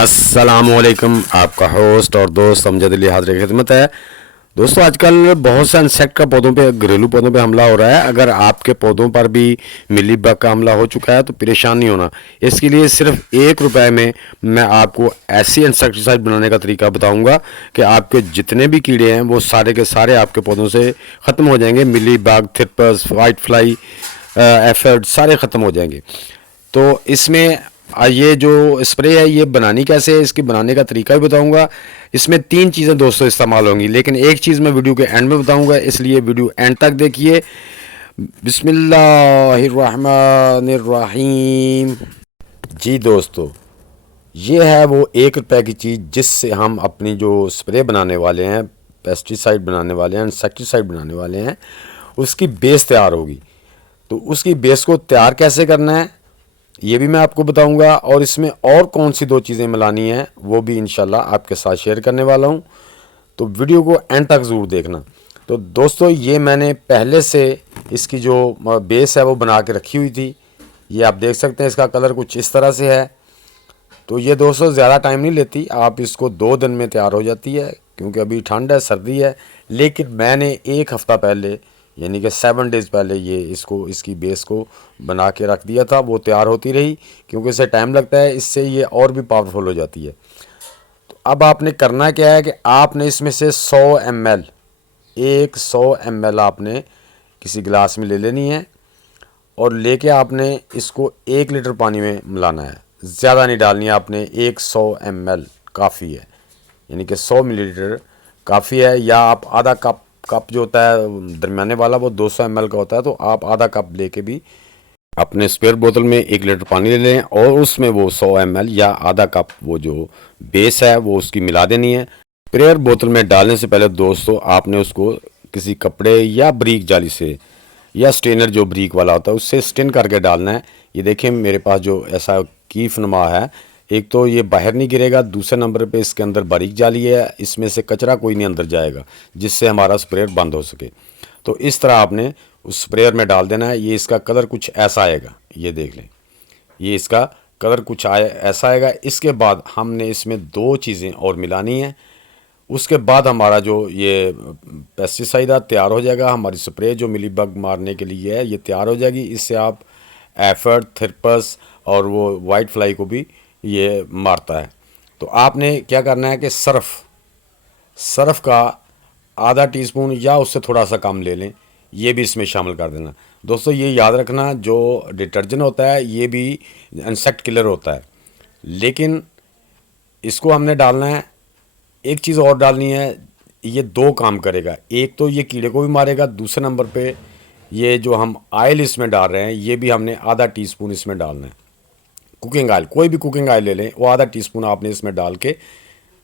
अस्सलामुअलैकुम। आपका होस्ट और दोस्त अमजद अली हाज़िर खिदमत है। दोस्तों, आजकल बहुत से इंसेक्ट का पौधों पे, घरेलू पौधों पे हमला हो रहा है। अगर आपके पौधों पर भी मिली बग का हमला हो चुका है तो परेशान नहीं होना। इसके लिए सिर्फ 1 रुपए में मैं आपको ऐसी इंसेक्टिसाइड बनाने का तरीका बताऊंगा कि आपके जितने भी कीड़े हैं वो सारे के सारे आपके पौधों से ख़त्म हो जाएंगे। Mealybug, thrips, white fly, aphid सारे ख़त्म हो जाएंगे। तो इसमें ये जो स्प्रे है ये बनानी कैसे है, इसकी बनाने का तरीका भी बताऊंगा। इसमें 3 चीज़ें दोस्तों इस्तेमाल होंगी, लेकिन एक चीज़ मैं वीडियो के एंड में बताऊंगा, इसलिए वीडियो एंड तक देखिए। बिस्मिल्लाहिर्रहमानिर्रहीम। जी दोस्तों, ये है वो 1 रुपए की चीज़ जिससे हम अपनी जो स्प्रे बनाने वाले हैं, पेस्टिसाइड बनाने वाले हैं, इंसेक्टिसाइड बनाने वाले हैं, उसकी बेस तैयार होगी। तो उसकी बेस को तैयार कैसे करना है ये भी मैं आपको बताऊंगा, और इसमें और कौन सी 2 चीज़ें मिलानी है वो भी इंशाल्लाह आपके साथ शेयर करने वाला हूं। तो वीडियो को एंड तक ज़रूर देखना। तो दोस्तों, ये मैंने पहले से इसकी जो बेस है वो बना के रखी हुई थी। ये आप देख सकते हैं, इसका कलर कुछ इस तरह से है। तो ये दोस्तों ज़्यादा टाइम नहीं लेती, आप इसको 2 दिन में तैयार हो जाती है, क्योंकि अभी ठंड है, सर्दी है। लेकिन मैंने 1 हफ़्ता पहले, यानी कि 7 डेज़ पहले ये इसकी बेस को बना के रख दिया था। वो तैयार होती रही, क्योंकि इसे टाइम लगता है, इससे ये और भी पावरफुल हो जाती है। तो अब आपने करना क्या है कि आपने इसमें से 100 ml, 100 ml आपने किसी गिलास में ले लेनी है, और लेके आपने इसको 1 लीटर पानी में मिलाना है। ज़्यादा नहीं डालनी है आपने, 100 ml काफ़ी है, यानी कि 100 मिलीलीटर काफ़ी है। या आप आधा कप जो होता है दरमियाने वाला वो 200 ml का होता है, तो आप आधा कप लेके भी अपने स्पेयर बोतल में 1 लीटर पानी ले लें, और उसमें वो 100 ml या आधा कप वो जो बेस है वो उसकी मिला देनी है। स्प्रेयर बोतल में डालने से पहले दोस्तों आपने उसको किसी कपड़े या ब्रीक जाली से, या स्टेनर जो ब्रीक वाला होता है उससे स्टेन करके डालना है। ये देखें मेरे पास जो ऐसा कीफ नुमा है, एक तो ये बाहर नहीं गिरेगा, दूसरे नंबर पे इसके अंदर बारीक जाली है, इसमें से कचरा कोई नहीं अंदर जाएगा, जिससे हमारा स्प्रेयर बंद हो सके। तो इस तरह आपने उस स्प्रेयर में डाल देना है। ये इसका कलर कुछ ऐसा आएगा, ये देख लें, ये इसका कलर कुछ ऐसा आएगा। इसके बाद हमने इसमें 2 चीज़ें और मिलानी है। उसके बाद हमारा जो ये पेस्टिसाइड तैयार हो जाएगा। हमारी स्प्रे जो मिली बग मारने के लिए है ये तैयार हो जाएगी। इससे आप एफर्ड, थिरपस और वो वाइट फ्लाई को भी ये मारता है। तो आपने क्या करना है कि सर्फ का आधा टीस्पून या उससे थोड़ा सा कम ले लें, ये भी इसमें शामिल कर देना। दोस्तों, ये याद रखना, जो डिटर्जेंट होता है ये भी इंसेक्ट किलर होता है, लेकिन इसको हमने डालना है। एक चीज़ और डालनी है, ये 2 काम करेगा। एक तो ये कीड़े को भी मारेगा, दूसरे नंबर पे ये जो हम ऑयल इसमें डाल रहे हैं ये भी हमने आधा टीस्पून इसमें डालना है। कुकिंग ऑयल, कोई भी कुकिंग ऑयल ले लें, वो आधा टीस्पून आपने इसमें डाल के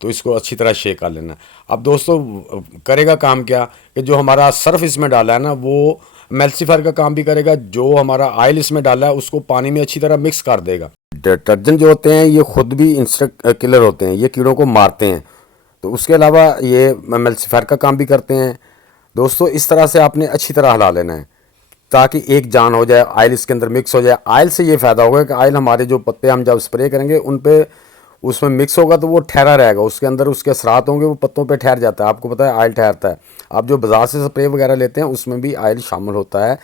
तो इसको अच्छी तरह शेक कर लेना। अब दोस्तों करेगा काम क्या कि जो हमारा सर्फ इसमें डाला है ना वो एमल्सिफायर का काम भी करेगा। जो हमारा ऑयल इसमें डाला है उसको पानी में अच्छी तरह मिक्स कर देगा। डिटर्जेंट जो होते हैं ये खुद भी इंसेक्ट किलर होते हैं, ये कीड़ों को मारते हैं। तो उसके अलावा ये एमल्सिफायर का काम भी करते हैं। दोस्तों, इस तरह से आपने अच्छी तरह हिला लेना है ताकि एक जान हो जाए, ऑयल इसके अंदर मिक्स हो जाए। ऑयल से ये फ़ायदा होगा कि ऑयल हमारे जो पत्ते हम जब स्प्रे करेंगे उन पे उसमें मिक्स होगा तो वो ठहरा रहेगा, उसके अंदर उसके असरात होंगे, वो पत्तों पे ठहर जाता है। आपको पता है ऑयल ठहरता है। आप जो बाज़ार से स्प्रे वगैरह लेते हैं उसमें भी ऑयल शामिल होता है,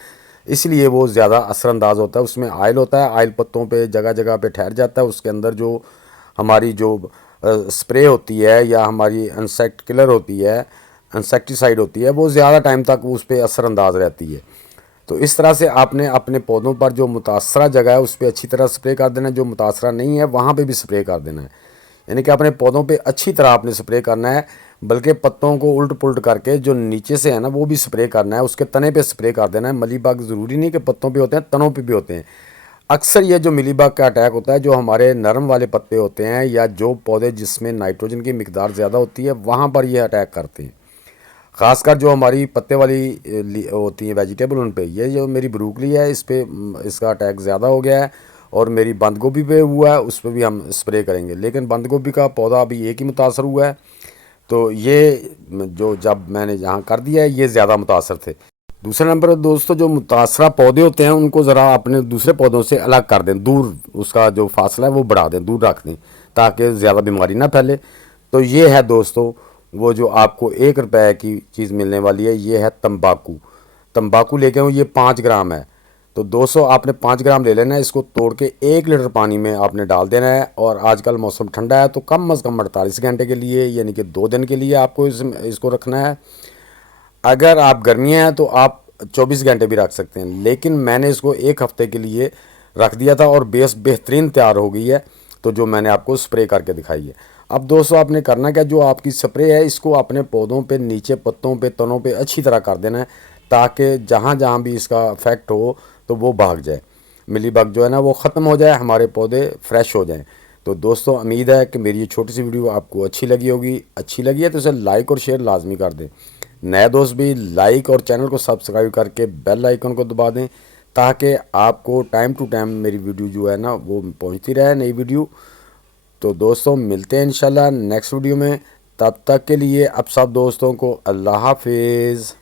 इसलिए वो ज़्यादा असरअंदाज होता है। उसमें ऑयल होता है, ऑयल पत्तों पे जगह जगह पे ठहर जाता है। उसके अंदर जो हमारी जो स्प्रे होती है या हमारी इंसेक्ट किलर होती है, इंसेक्टिसाइड होती है, वो ज़्यादा टाइम तक उस पर असरअंदाज रहती है। तो इस तरह से आपने अपने पौधों पर जो मुतासरा जगह है उस पर अच्छी तरह स्प्रे कर देना है, जो मुतासरा नहीं है वहाँ पे भी स्प्रे कर देना है। यानी कि अपने पौधों पे अच्छी तरह आपने स्प्रे करना है, बल्कि पत्तों को उल्ट पुल्ट करके जो नीचे से है ना वो भी स्प्रे करना है, उसके तने पे स्प्रे कर देना है। मिलीबग ज़रूरी नहीं कि पत्तों पे होते हैं, तनों पे भी होते हैं। अक्सर ये जो मिलीबग का अटैक होता है जो हमारे नरम वाले पत्ते होते हैं या जो पौधे जिसमें नाइट्रोजन की मिकदार ज़्यादा होती है वहाँ पर ये अटैक करते हैं। ख़ासकर जो हमारी पत्ते वाली होती हैं वेजिटेबल, उन पे ये जो मेरी ब्रूकली है इस पर इसका अटैक ज़्यादा हो गया है, और मेरी बंद गोभी पे हुआ है, उस पर भी हम स्प्रे करेंगे। लेकिन बंद गोभी का पौधा अभी एक ही मुतासर हुआ है, तो ये जो जब मैंने यहाँ कर दिया है ये ज़्यादा मुतासर थे। दूसरे नंबर पर दोस्तों, जो मुतासरा पौधे होते हैं उनको ज़रा अपने दूसरे पौधों से अलग कर दें, दूर उसका जो फासला है वो बढ़ा दें, दूर रख दें, ताकि ज़्यादा बीमारी ना फैले। तो ये है दोस्तों वो जो आपको 1 रुपए की चीज़ मिलने वाली है, ये है तंबाकू। तंबाकू लेके हूँ, ये 5 ग्राम है। तो 200 आपने 5 ग्राम ले लेना है। इसको तोड़ के 1 लीटर पानी में आपने डाल देना है। और आजकल मौसम ठंडा है तो कम अज़ कम 48 घंटे के लिए यानी कि 2 दिन के लिए आपको इसको रखना है। अगर आप गर्मियाँ हैं तो आप 24 घंटे भी रख सकते हैं, लेकिन मैंने इसको 1 हफ्ते के लिए रख दिया था और बेस बेहतरीन तैयार हो गई है। तो जो मैंने आपको स्प्रे करके दिखाई है। अब दोस्तों आपने करना क्या, जो आपकी स्प्रे है इसको अपने पौधों पे, नीचे पत्तों पे, तनों पे अच्छी तरह कर देना है, ताकि जहाँ जहाँ भी इसका इफेक्ट हो तो वो भाग जाए, मिलीबग जो है ना वो ख़त्म हो जाए, हमारे पौधे फ्रेश हो जाएं। तो दोस्तों उम्मीद है कि मेरी ये छोटी सी वीडियो आपको अच्छी लगी होगी। अच्छी लगी है तो इसे लाइक और शेयर लाजमी कर दें। नए दोस्त भी लाइक और चैनल को सब्सक्राइब करके बेल आइकन को दबा दें, ताकि आपको टाइम टू टाइम मेरी वीडियो जो है ना वो पहुंचती रहे, नई वीडियो। तो दोस्तों मिलते हैं इंशाल्लाह नेक्स्ट वीडियो में। तब तक के लिए अब सब दोस्तों को अल्लाह हाफिज़।